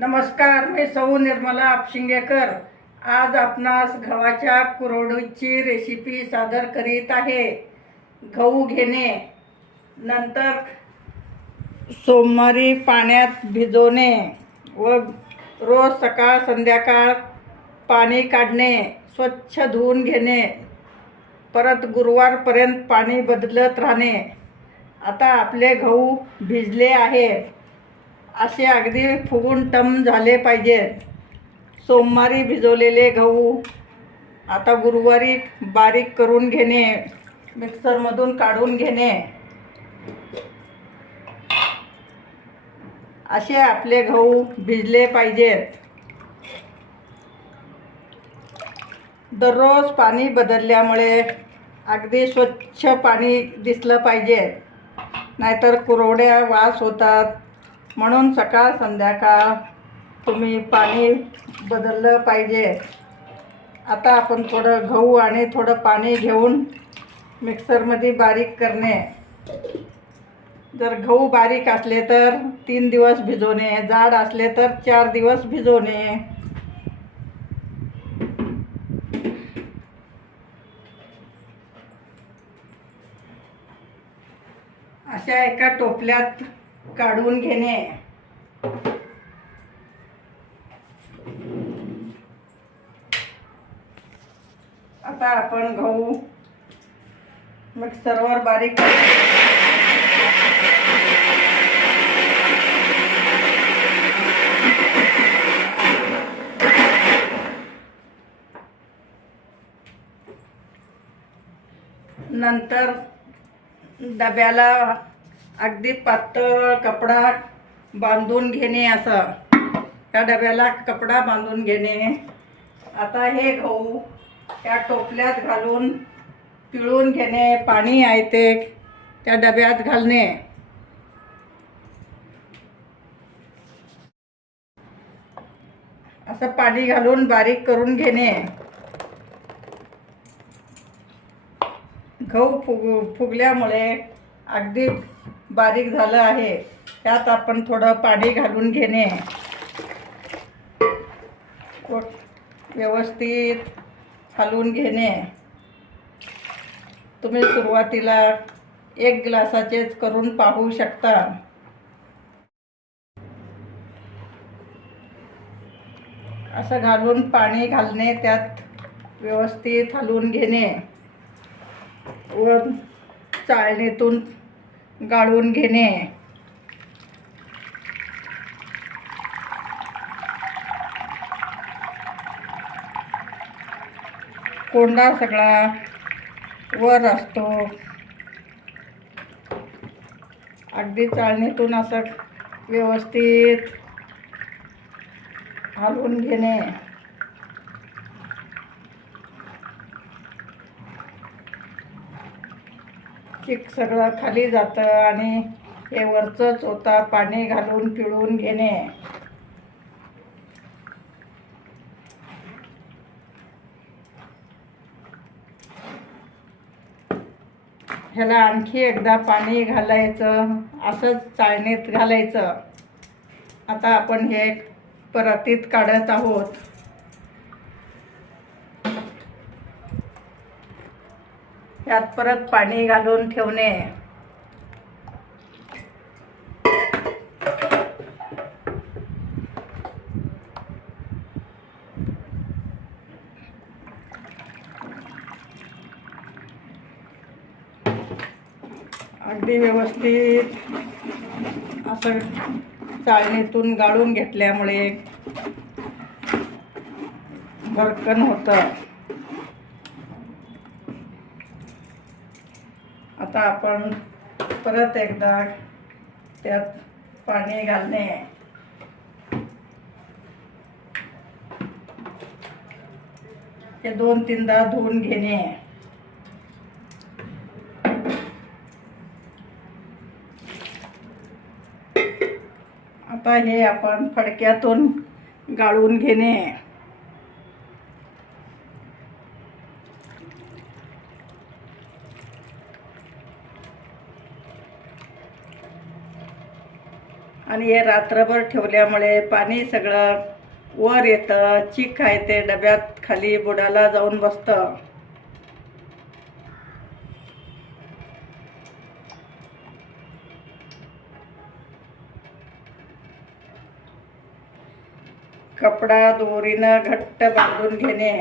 नमस्कार मी सौ निर्मला आपशिंगेकर. आज आपणास गव्हाच्या कुरडीची रेसिपी सादर करीत आहे. गहू घेणे नंतर सोमवारी पाण्यात भिजवणे व रोज सकाळ संध्याकाळ पाणी काढणे स्वच्छ धुवून घेणे परत गुरुवारपर्यंत पाणी बदलत राहणे. आता आपले गहू भिजले आहेत. असे अगदी फुगून टम झाले पाहिजेत सोमवारी भिजवलेले गहू आता गुरुवारी बारीक करून घेणे मिक्सरमधून काढून घेणे. असे आपले गहू भिजले पाहिजेत. दररोज पाणी बदलल्यामुळे अगदी स्वच्छ पाणी दिसलं पाहिजे. नाहीतर कुरवड्या वास होतात. म्हणून सकाळ संध्याकाळ तुम्ही पाणी बदललं पाहिजे. आता आपण थोडं गहू आणि थोडं पाणी घेऊन मिक्सरमध्ये बारीक करणे. जर गहू बारीक असले तर तीन दिवस भिजवणे जाड असले तर चार दिवस भिजवणे. अशा एका टोपल्यात काढून घेणे. आता आपण गहू मिक्सरवर बारीक नंतर डब्याला अगदी पातळ कपडा बांधून घेणे असं. त्या डब्याला कपडा बांधून घेणे. आता हे गहू त्या टोपल्यात घालून पिळून घेणे. पाणी आहे ते त्या डब्यात घालणे. असं पाणी घालून बारीक करून घेणे. गहू फुग फुगल्यामुळे अगदी बारीक झालं आहे. त्यात आपण थोडं पाणी घालून घेणे. व्यवस्थित हलवून घेणे. तुम्ही सुरुवातीला एक ग्लासाचेच करून पाहू शकता. असं घालून पाणी घालणे त्यात व्यवस्थित हलवून घेणे. व चाळणीतून गाळून घेणे. कोंडा सगळा वर असतो. अगदी चाळणीतून असं व्यवस्थित हलवून घेणे. चिक सगळं खाली जातं आणि हे वरचंच होता पाणी घालून पिळून घेणे. ह्याला आणखी एकदा पाणी घालायचं असंच चाळणीत घालायचं. आता आपण हे परातीत काढत आहोत. त्यात परत पाणी घालून ठेवणे. अगदी व्यवस्थित असं चाळणीतून गाळून घेतल्यामुळे भरकन होतं. आता आपण परत एकदा त्यात पाणी घालणे. ते दोन तीनदा धुवून घेणे. आता हे आपण फडक्यातून गाळून घेणे. आणि हे रात्रभर ठेवल्यामुळे पाणी सगळं वर येतं चीक आहे ते डब्यात खाली बुडाला जाऊन बसतं. कपडा दोरीनं घट्ट बांधून घेणे.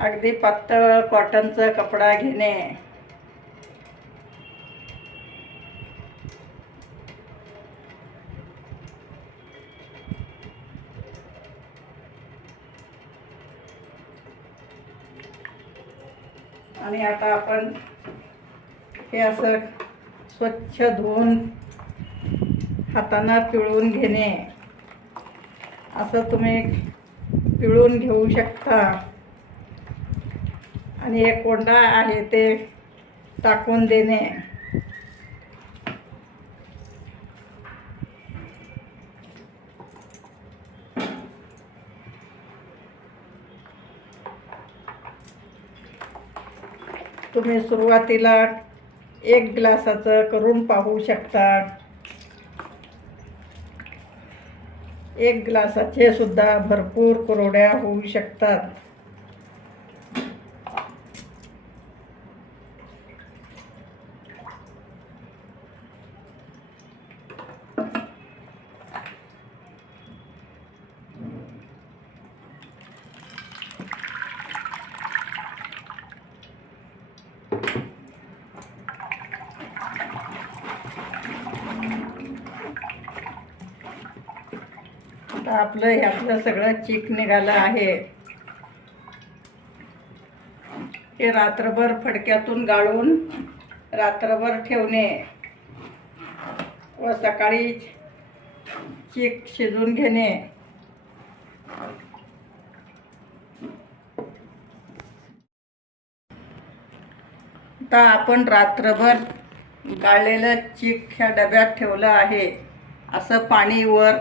अगदी पातळ कॉटनचा कपडा घेणे. आणि आता आपण हे असं स्वच्छ धुवून हातांना पिळून घेणे. असं तुम्ही पिळून घेऊ शकता. आणि एक कोंडा आहे ते टाकून देणे. तुम्ही सुरुवातीला एक ग्लासाचं करून पाहू शकता. एक ग्लासाचे सुद्धा भरपूर कोरड्या होऊ शकतात. आता आपलं हे आपलं सगळं चीक निघालं आहे. हे रात्रभर फडक्यातून गाळून रात्रभर ठेवणे व सकाळी चीक शिजून घेणे. आता आपण रात्रभर गाळलेलं चीक ह्या डब्यात ठेवलं आहे. असं पाणी वर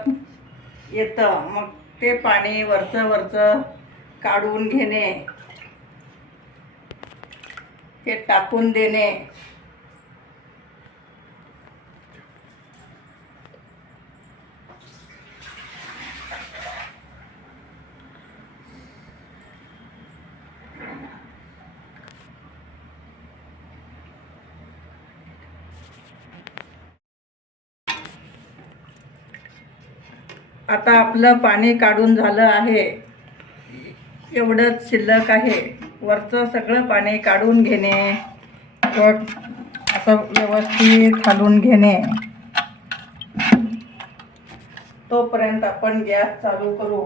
येतं. मग ते पाणी वरचं वरचं काढून घेणे. ते टाकून देणे. आता आपलं पाणी काढून झालं आहे. एवढंच शिल्लक आहे. वरचं सगळं पाणी काढून घेणे. असं व्यवस्थित घालून घेणे. तोपर्यंत आपण गॅस चालू करू.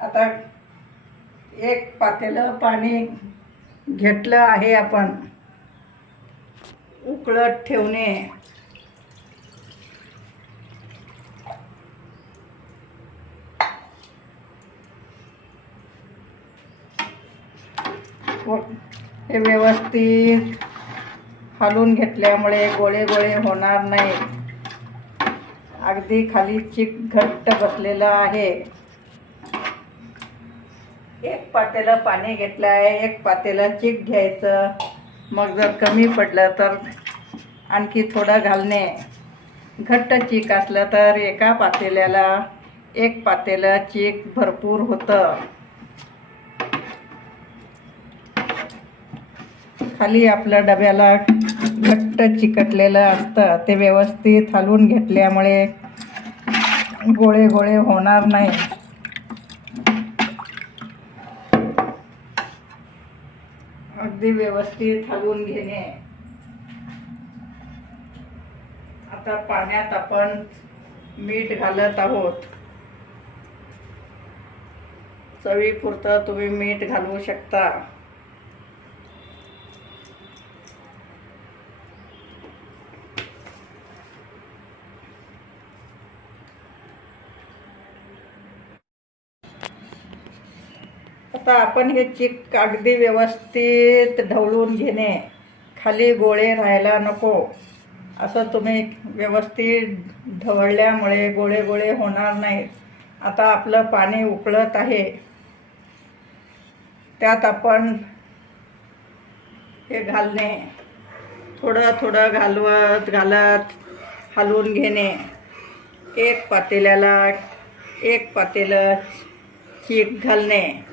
आता एक पातेलं पाणी घेतलं आहे आपण. उकळत ठेवणे. हो. हे. व्यवस्थित हलवून घेतल्यामुळे गोळे गोळे होणार नाही. अगदी खाली चिक घट्ट बसलेलं आहे. एक पातेलं पाणी घेतलं आहे एक पातेलं चिक घ्यायचं. मग जर कमी पडलं तर आणखी थोडं घालणे. घट्ट चीक असलं तर एका पातेल्याला एक पातेलं चीक भरपूर होतं. खाली आपल्या डब्याला घट्ट चिकटलेलं असतं. ते व्यवस्थित हलवून घेतल्यामुळे गोळे गोळे होणार नाही. अगदी व्यवस्थित हलवून घेणे. आता पाण्यात आपण मीठ घालत आहोत. चवीपुरतं तुम्ही मीठ घालवू शकता. आता आपण हे चिक अगदी व्यवस्थित ढवळून घेणे. खाली गोळे राहायला नको. असं तुम्ही व्यवस्थित ढवळल्यामुळे गोळे गोळे होणार नाहीत. आता आपलं पाणी उकळत आहे. त्यात आपण हे घालणे. थोडं थोडं घालवत घालत हलवून घेणे. एक पातेल्याला एक पातेलं चीक घालणे.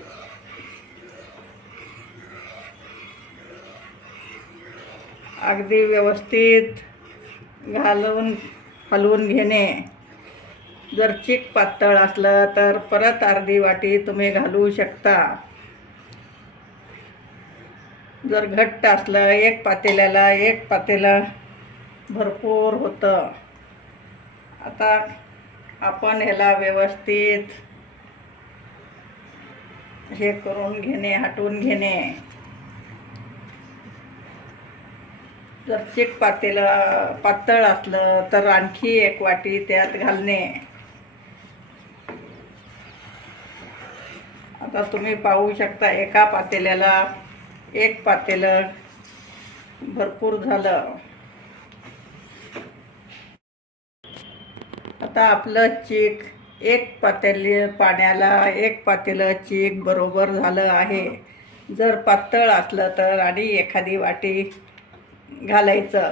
अगदी व्यवस्थित घालून हलवून घेणे. जर चीक पातळ असलं तर परत अर्धी वाटी तुम्ही घालू शकता. जर घट्ट असलं एक पातेल्याला एक पातेलं भरपूर होतं. आता आपण ह्याला व्यवस्थित हे करून घेणे हटवून घेणे. जर चीक पातेलं पातळ असलं तर आणखी एक वाटी त्यात घालणे. आता तुम्ही पाहू शकता एका पातेल्याला एक पातेलं भरपूर झालं. आता आपलं चीक एक पातेली पाण्याला एक पातेलं चीक बरोबर झालं आहे. जर पातळ असलं तर आणि एखादी वाटी घालायचं.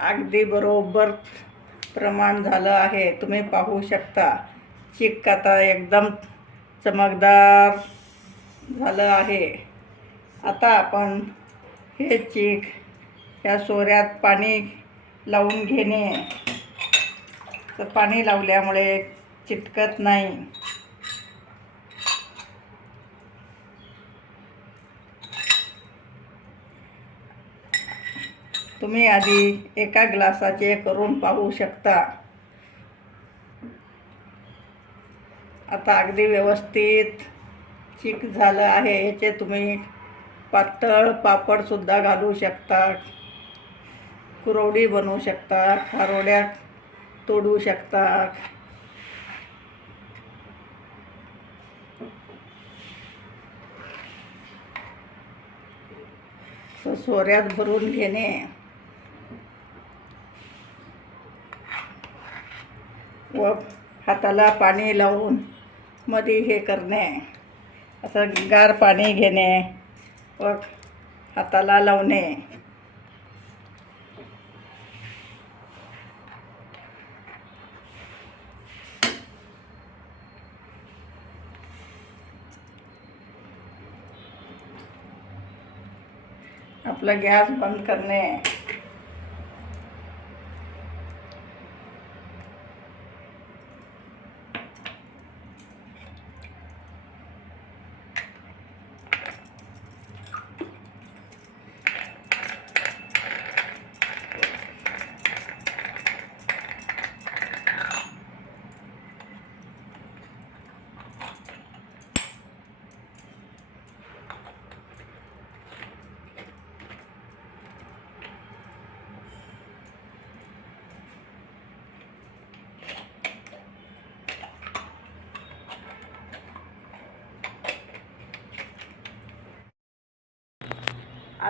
अगदी बरोबर प्रमाण झालं आहे. तुम्ही पाहू शकता. चिक आता एकदम चमकदार झालं आहे. आता आपण हे चीक ह्या सोऱ्यात पाणी लावून घेणे. तर पाणी लावल्यामुळे चिटकत नाही. तुम्ही आधी एका ग्लासाचे करून पाहू शकता. आता अगदी व्यवस्थित चिक झालं आहे. याचे तुम्ही पातळ पापडसुद्धा घालू शकता कुरवडी बनवू शकता खारोड्या तोडू शकता सोऱ्यात भरून घेणे. व हाताला पाणी लावून मध्ये हे करणे असं गार पाणी घेणे व हाताला लावणे. आपला गॅस बंद करणे.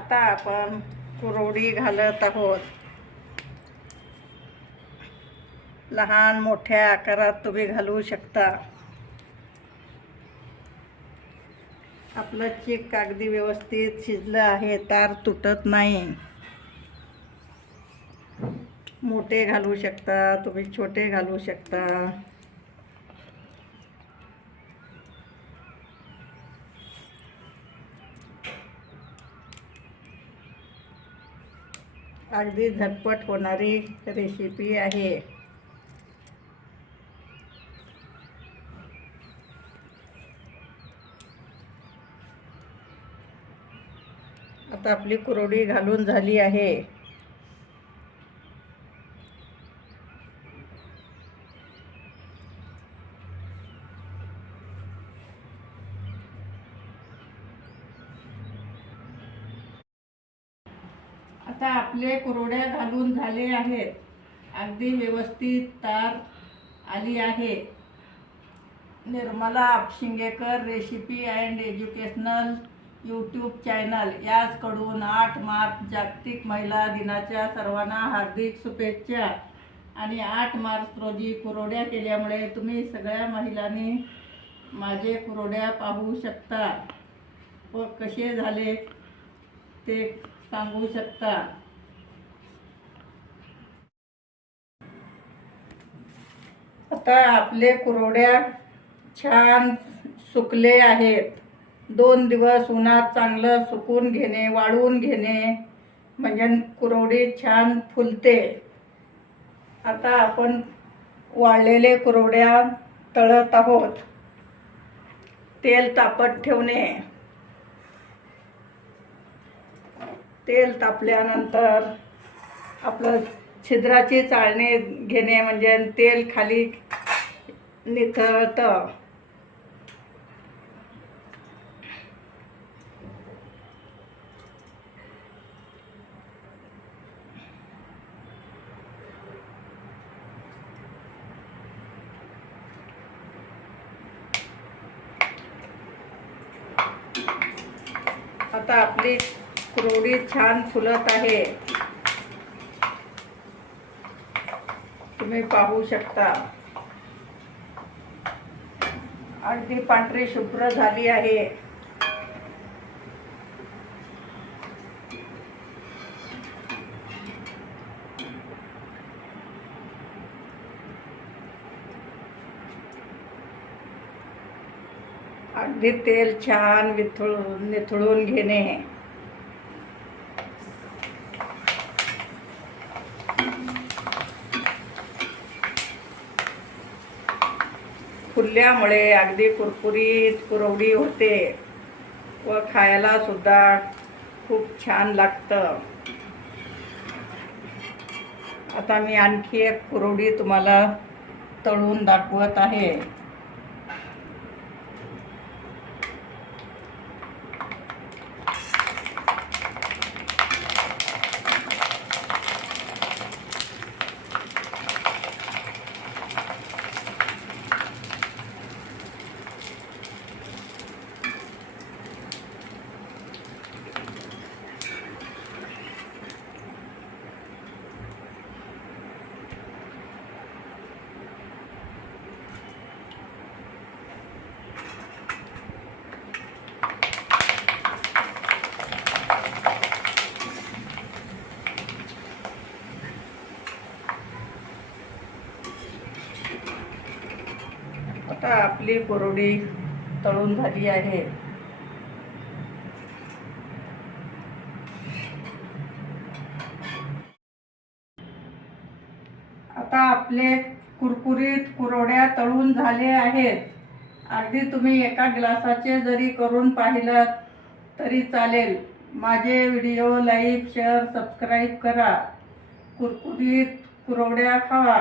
आता आपण कुरवडी घालत आहोत. लहान मोठ्या आकारात तुम्ही घालू शकता. आपलं चीक कागदी व्यवस्थित शिजलं आहे तार तुटत नाही. मोठे घालू शकता तुम्ही छोटे घालू शकता. अगदी झटपट होणारी रेसिपी आहे. आता आपली कुरवडी घालून झाली आहे. आता कुरड्या घालून झाले आहेत. अगदी व्यवस्थित तार आली आहे. Nirmala Apshingekar recipe and educational YouTube channel याचकडून आठ मार्च जागतिक महिला दिनाच्या सर्वांना हार्दिक शुभेच्छा. आणि आठ मार्च रोजी कुरोड्या केल्यामुळे तुम्ही सगळ्या महिलांनी माझे कुरोड्या पाहू शकता. व कसे झाले ते सांगू शकता. आता आपले कुरोड्या छान सुकले आहेत. दोन दिवस उन्हात चांगलं सुकून घेणे वाळवून घेणे म्हणजे कुरवडी छान फुलते. आता आपण वाळलेले कुरवड्या तळत आहोत. तेल तापत ठेवणे. तेल तापल्यानंतर आपलं छिद्राची चाळणी घेणे म्हणजे तेल खाली निथळतं आता आपली कुरवडी छान फुलत आहे. तुम्ही पाहू शकता. अगदी पांढरी शुभ्र झाली आहे. अगदी तेल छान विथळून निथळून घेणे. फुलल्यामुळे अगदी कुरकुरीत कुरवडी होते व खायला सुद्धा खूप छान लागतं. आता मी आणखी एक कुरवडी तुम्हाला तळून दाखवत आहे. आता आपली कोरडी तळून झाली आहे. आता आपले कुरकुरीत कुरवड्या तळून झाले आहेत. अगदी तुम्ही एका ग्लासाचे जरी करून पाहिलं तरी चालेल. माझे व्हिडिओ लाईक शेअर सबस्क्राईब करा. कुरकुरीत कुरवड्या खावा.